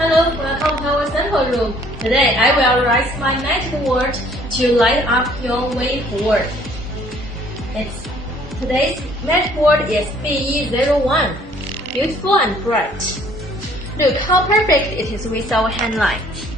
Hello, welcome to our sample room. Today I will write my magic word to light up your Witth word. Today's magic word is BE01. Beautiful and bright. Look how perfect it is with our handline.